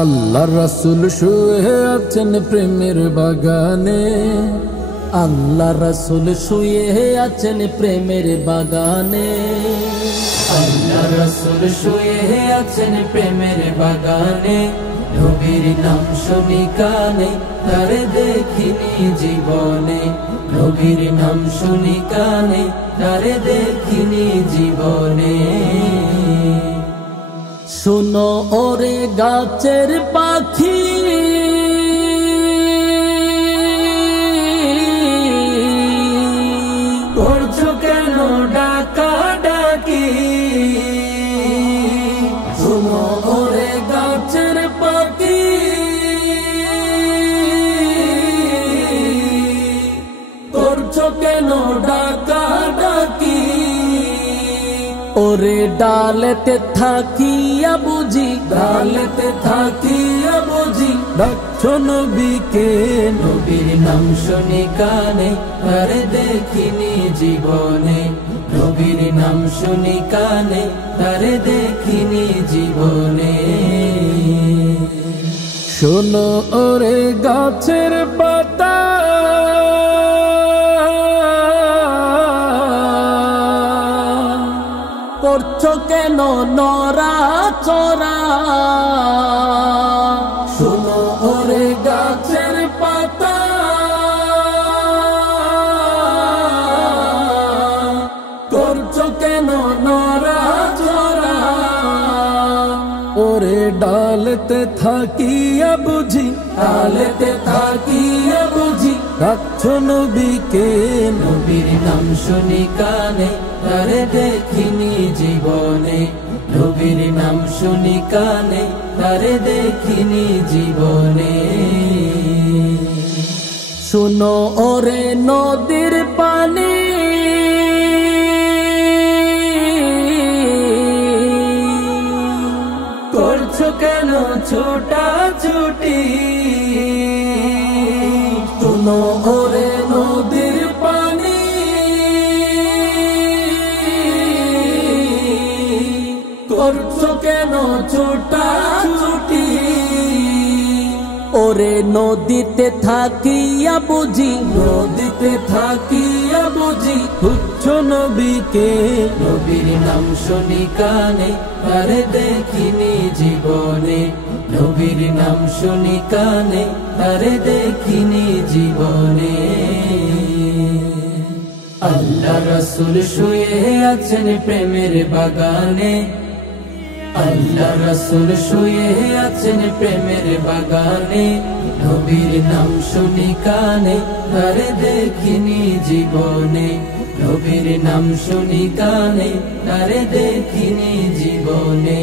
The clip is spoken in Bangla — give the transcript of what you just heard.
আল্লাহ রাসূল শুয়ে আছেন প্রেমের বাগানে, আল্লাহ রাসূল শুয়ে আছেন প্রেমের বাগানে, আল্লাহ রাসূল শুয়ে আছেন প্রেমের বাগানে। নবীর নাম শুনি কানে, তারে দেখিনি জীবনে, নবীর নাম শুনি কানে, তারে দেখিনি জীবনে। শুনো ওরে গাছের পাখি, করছো কেন ডাকা ডাকি? শুনো ওরে গাছের পাখি, করছো কেন ডাকা ডাকি? ওরে ডালেতে থাকিয়া বুঝি, ডালেতে থাকিয়া বুঝি ডাকছো নবীকে। নবীর নাম শুনি কানে, তারে দেখিনি জীবনে, নবীর নাম শুনি কানে, তারে দেখিনি জীবনে। শোনো ওরে গাছের পাতা, করছো কেন নরা চরা? শুনো ওরে গাছের পাতা, করছো কেন নরা চরা? ওরে ডালেতে থাকিয়া বুঝি, ডালেতে থাকিয়া বুঝি ডাকছো নবীকে। নবীর নাম শুনি কানে, তারে দেখিনি জীবনে, নবীর নাম শুনি কানে, তারে দেখিনি জীবনে। শুনো ওরে নদীর পানি, করছো কেন ছোটা ছুটি? শুনো ওরে নদীর পানি, করছো কেন ছোটা ছুটি? ওরে নদীতে থাকিয়া বুঝি, নদীতে থাকিয়া বুঝি খুঁজছো নবীকে। নবীর নাম শুনি কানে, তারে দেখিনি জীবনে, নবীর নাম শুনি কানে, তারে দেখিনি জীবনে। আল্লাহ রাসূল শুয়ে আছেন প্রেমের বাগানে, আল্লাহ রাসূল শুয়ে আছেন প্রেমের বাগানে। নবীর নাম শুনি কানে, তারে দেখিনি জীবনে, নবীর নাম শুনি কানে, তারে দেখিনি জীবনে।